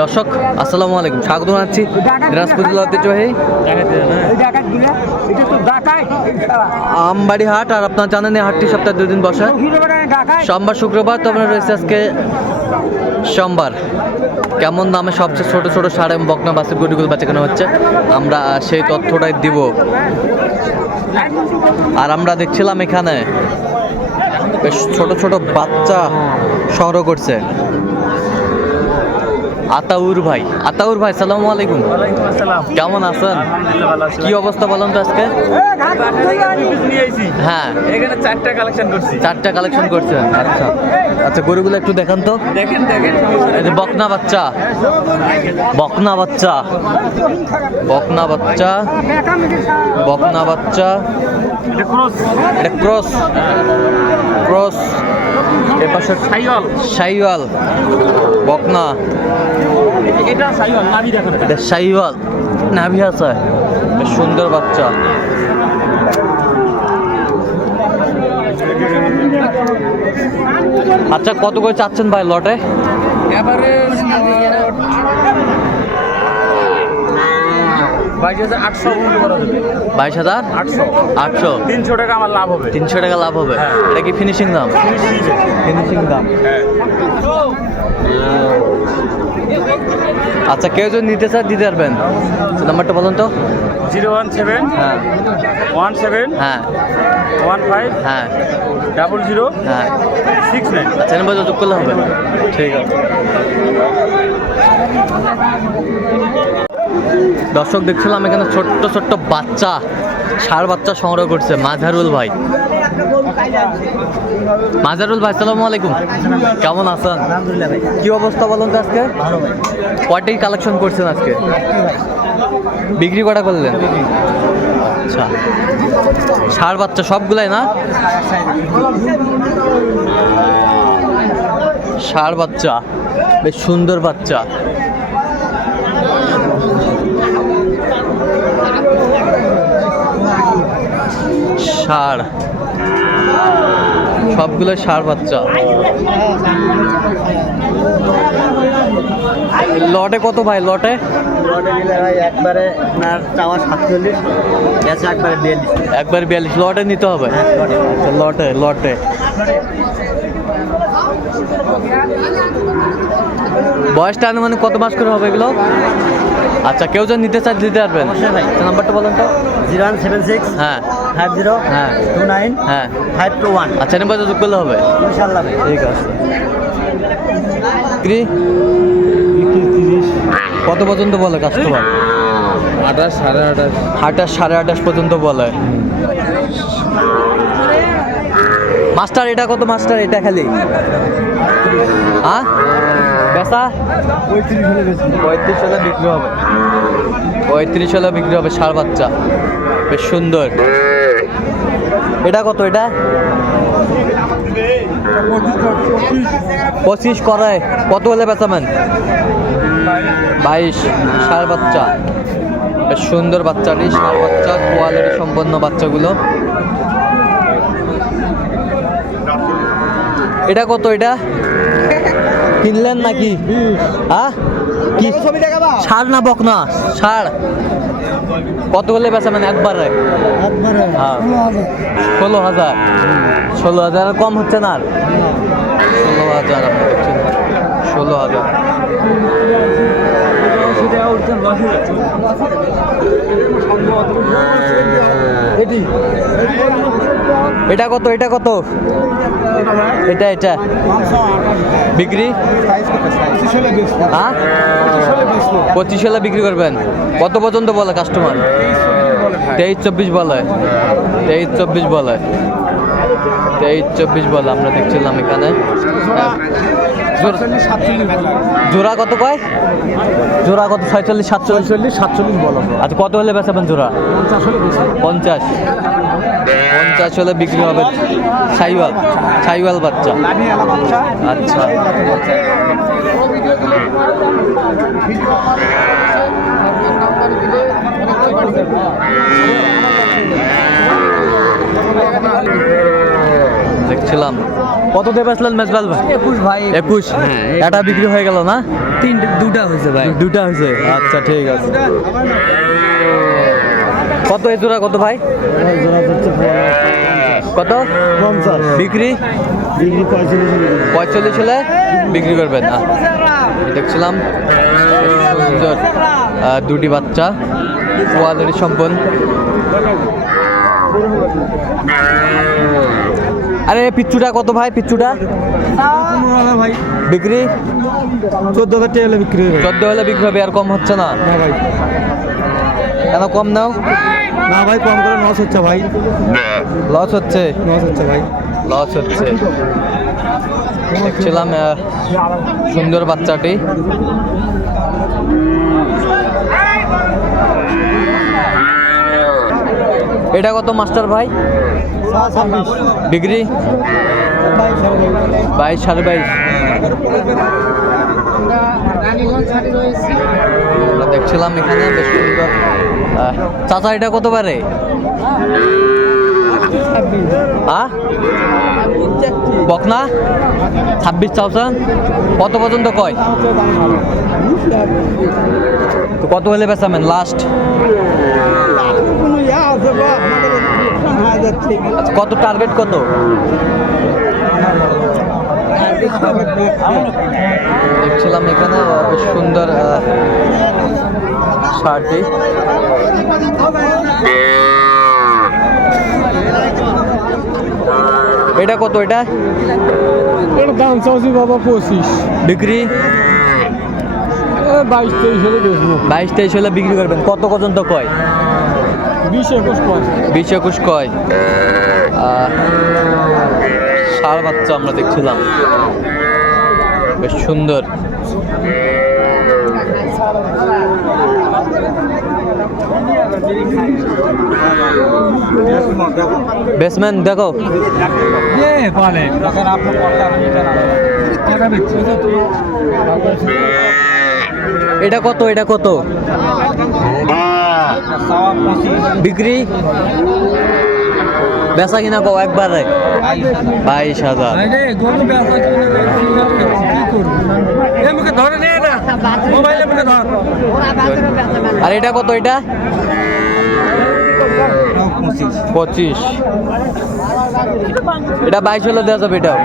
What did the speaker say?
দর্শক, আসসালামু আলাইকুম। স্বাগত জানাচ্ছি দিনাজপুর জেলা ঐতিহ্যবাহী আমবাড়ি হাট আর আপনার জানেন এই হাটটি সপ্তাহে দুদিন বসে। সোমবার, শুক্রবার, তো আপনার রয়েছে আজকে সোমবার। কেমন দামে সবচেয়ে ছোট ছোট সার এবং বকনা বাসের গরুগুলো বেচাকেনা হচ্ছে, আমরা সেই তথ্যটাই দিব। আর আমরা দেখছিলাম এখানে বেশ ছোট ছোট বাচ্চা সংগ্রহ করছে। আতাউর ভাই। আতাউর ভাই সালামু আলাইকুম। কেমন আছেন? কি অবস্থা বলেন তো আজকে? হ্যাঁ এখানে চারটা কালেকশন করছি। চারটা কালেকশন করছেন। আচ্ছা। আচ্ছা গরুগুলো একটু দেখান তো। দেখেন দেখেন। বকনা বাচ্চা। বকনা বাচ্চা। বকনা বাচ্চা। বকনা বাচ্চা। এটা ক্রস। ক্রস। ক্রস। এর পাশে সাইওয়াল। বকনা। এটা সাইওয়াল নাভি দেখেন। এটা শাইওয়াল নাভি আছে। সুন্দর বাচ্চা। আচ্ছা কত করে চাচ্ছেন ভাই লটে? বাইশ হাজার? আটশো। তিনশো টাকা আমার লাভ হবে। তিনশো টাকা লাভ হবে হ্যাঁ। এটা কি ফিনিশিং দাম। ফিনিশিং দাম আচ্ছা কেউ যদি নিতে চায় দিতে পারবেন। নাম্বারটা বলুন তো। জিরো ওয়ান সেভেন হ্যাঁ। ওয়ান সেভেন হ্যাঁ। ওয়ান ফাইভ হ্যাঁ। ডাবল জিরো হ্যাঁ। Six nine. আচ্ছা নাম্বার যোগ করলে হবে। ঠিক আছে। দর্শক দেখছিলাম এখানে ছোট্ট ছোট্ট বাচ্চা ষাঁড় বাচ্চা সংগ্রহ করছে মাঝারুল ভাই। মাঝারুল ভাই সালামু আলাইকুম। কেমন আছেন? আলহামদুলিল্লাহ কি অবস্থা বলুন তো আজকে? ভালো কয়টাই কালেকশন করছেন আজকে? বিক্রি কটা করলেন? আচ্ছা। ষাঁড় বাচ্চা সবগুলাই না? ষাঁড় বাচ্চা। বেশ সুন্দর বাচ্চা। ষাঁড় সবগুলো ষাঁড় বাচ্চা। লটে কত ভাই লটে? একবারে একবারে বিয়াল্লিশ। লটে নিতে হবে? হ্যাঁ, লটে। লটে বয়সটা আনুমানিক কত মাস করে হবে এগুলো? আচ্ছা কেউ যদি নিতে চায় দিতে পারবেন। আচ্ছা, নাম্বারটা বলেন তো। জিরো ওয়ান সেভেন সিক্স হ্যাঁ। Five zero? হ্যাঁ। Two nine? হ্যাঁ। Five two one. আচ্ছা নাম্বার যোগ করলে হবে? ইনশাল্লাহ ঠিক আছে। কত পর্যন্ত বলে কাস্টমার আঠাশ সাড়ে আঠাশ। আঠাশ সাড়ে আঠাশ পর্যন্ত বলে। মাস্টার এটা কত মাস্টার? এটা খালি। হ্যাঁ বেসা পঁয়ত্রিশ হলে পঁয়ত্রিশ হলে বিক্রি হবে। পঁয়ত্রিশ হলে বিক্রি হবে ষাড় বাচ্চা। বেশ সুন্দর। এটা কত এটা? পঁচিশ করে কত হলে বেচাবেন বাইশ। সার বাচ্চা। বেশ সুন্দর বাচ্চাটি সার বাচ্চা কোয়ালিটি সম্পন্ন বাচ্চাগুলো। এটা কত এটা? কিনলেন নাকি? হ্যাঁ কি? ষাড় না বক না ষাড় কত হলে বেচাবেন একবারে? একবারে হ্যাঁ। ষোলো হাজার। ষোলো হাজার। আর কম হচ্ছে না আর? ষোলো হাজার আপনি দেখছেন ষোলো হাজার। এটি? এটা কত এটা কত? এটা এটা। বিক্রি? হ্যাঁ? পঁচিশ হলে বিক্রি করবেন। কত পর্যন্ত বলে কাস্টমার তেইশ চব্বিশ বলে। তেইশ চব্বিশ বলে। তেইশ চব্বিশ বলে আমরা দেখছিলাম এখানে। জোড়া কত কয়? জোড়া কত? ছয়চল্লিশ সাতচল্লিশ? চল্লিশ সাতচল্লিশ বলো আচ্ছা কত হলে বেচাবেন জোড়া? পঞ্চাশ। পঞ্চাশ হলে বিক্রি হবে সাইওয়াল সাইওয়াল বাচ্চা। আচ্ছা। দেখছিলাম। কত দেবে আসলেন মেজবাল ভাই? একুশ ভাই একুশ। হ্যাঁ, এটা বিক্রি হয়ে গেল না? তিন দুটা হয়েছে ভাই। দুটা হয়েছে? আচ্ছা ঠিক আছে। কত এই জোড়া কত ভাই? কত? বিক্রি? পঁয়তাল্লিশ হলে। বিক্রি করবেন না? দেখছিলাম। সুন্দর দুটি বাচ্চা কোয়ালিটি সম্পন্ন। আরে পিচ্চুটা কত ভাই পিচ্চুটা ভাই বিক্রি? চোদ্দ হাজার টাকা হলে বিক্রি চোদ্দ হলে বিক্রি হবে আর কম হচ্ছে না? না ভাই। কেন কম নাও না ভাই কম করে নশ হচ্ছে ভাই। লস হচ্ছে? নশ হচ্ছে ভাই। লস হচ্ছে। দেখছিলাম সুন্দর বাচ্চাটি। এটা কত মাস্টার ভাই? বিক্রি বাইশ সাড়ে বাইশ। দেখছিলাম এখানে বেশ সুন্দর চাচা, এটা কত পারে? বকনা? ছাব্বিশ থাউজেন্ড কত পর্যন্ত কয়? তো কত হলে বেচামেন লাস্ট আচ্ছা কত টার্গেট কত? দেখছিলাম এখানে সুন্দর শার্টটি এটা কত এটা? এর দাম চাচ্ছি বাবা পঁচিশ। বিক্রি? বাইশ তেইশ হলে বেচবো। বাইশ তেইশ হলে বিক্রি করবেন। কত পর্যন্ত কয়? বিশ একুশ কয়। বিশ একুশ কয়। ষাঁড় বাচ্চা আমরা দেখছিলাম। বেশ সুন্দর। বেসম্যান দেখো। এটা কত এটা কত? বিক্রি? বেচা কিনা কও একবারে? বাইশ হাজার। কি ধরে নে না মোবাইলে ধর। আর এটা কত এটা? পঁচিশ। এটা বাইশ হলে দেওয়া যাবে এটাও।